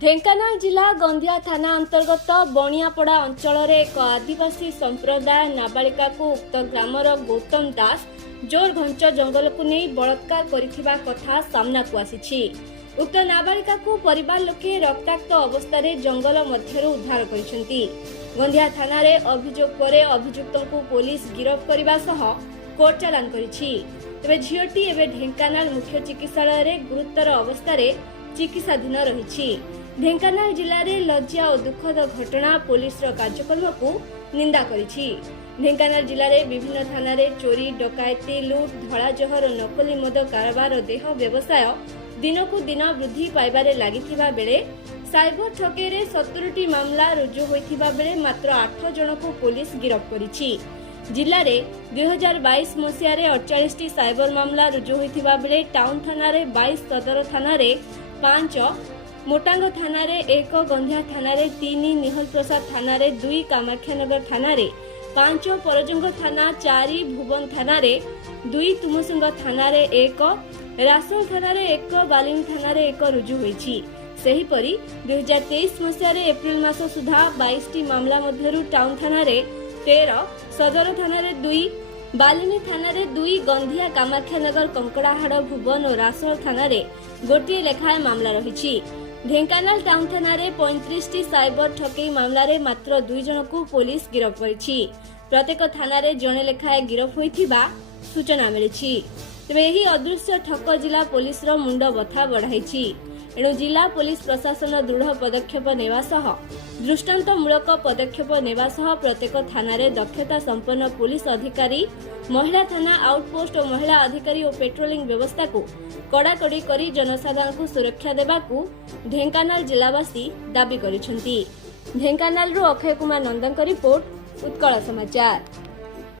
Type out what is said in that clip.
ढेंकानाल जिला गंधिया थाना अंतर्गत बणियापड़ा अंचल एक आदिवासी संप्रदाय नाबालिका को उक्त ग्रामर गौतम दास जोर घंच जंगल को नहीं बलात्कार करिथिबा कथा सामना को आसीछि। उक्त नाबालिका को परिवार लोके रक्ताक्त अवस्था जंगल मध्य उद्धार करिसेंती। गंधिया थाना रे अभियोग परे अभियुक्तों को पुलिस गिरफ्त करने सह कोर्ट चालान करिछि। तेबे झियोटी एबे ढेंकानाल मुख्य चिकित्सालय रे गुरुतर अवस्था चिकित्साधीन रहिछि। ढेंकानाल जिले में लज्जा और दुखद घटना पुलिस कार्यक्रम को निंदा करिछि। ढेंकानाल जिले में विभिन्न थाना रे चोरी डकायती लुट धड़ाजहर और नकली मद कारोबार और देह व्यवसाय दिनकू दिन वृद्धि पाइबारे लागिथिबा बेले साइबर ठकेरे 70टी मामला रुजु होइथिबा बेले मात्र 8 जन को पुलिस गिरफ्त करिछि। जिले में 2022 मसीह 48टी साइबर मामला रुजु होइथिबा बेले टाउन थाना रे 22 सदर थाना रे 5 मोटांग थाना रे 1 गंधिया थाना रे 3 निहल प्रसाद थाना रे 2 कामाख्यानगर थाना रे 5 परजंग थाना 4 भुवन थाना रे 2 तुमसुंग थाना रे 1 रासोल थाना रे 1 बालिनी थाना रे 1 रुजु होईछि। सेहीपरि 2023 मसीह एप्रिल मास सुधा 22टी मामला मध्यरु टाउन थाना रे 13 सदर थाना रे 2 बालिनी थाना रे 2 गंधिया कामाख्यानगर कंकड़ाहाड़ भुवन और रासोल थाना रे गोटे लेखाएं मामला रही। ढेंकानाल टाउन थाना रे 35टी साइबर ठकेई मामला रे मात्र 2 जन को पुलिस गिरफ्त करिछि। प्रत्येक थाना रे जणे लेखाएं गिरफ्त होइथिबा सूचना मिलिछि। तेबे एही अदृश्य ठक जिला पुलिस रो मुंड बथा बढ़ाइछि। एणु जिला पुलिस प्रशासन दृढ़ पदक्षेप नेवा सह दृष्टांतमूलक पदक्षेप नेवा सह प्रत्येक थाना रे दक्षता संपन्न पुलिस अधिकारी महिला थाना आउटपोस्ट और महिला अधिकारी और पेट्रोलिंग व्यवस्था को कड़ाकड़ी करी जनसाधारण को सुरक्षा देबाकू ढेंकानाल जिलावासी दाबी करिसेंती। ढेंकानाल रो अक्षय कुमार नंदन रिपोर्ट उत्कल समाचार।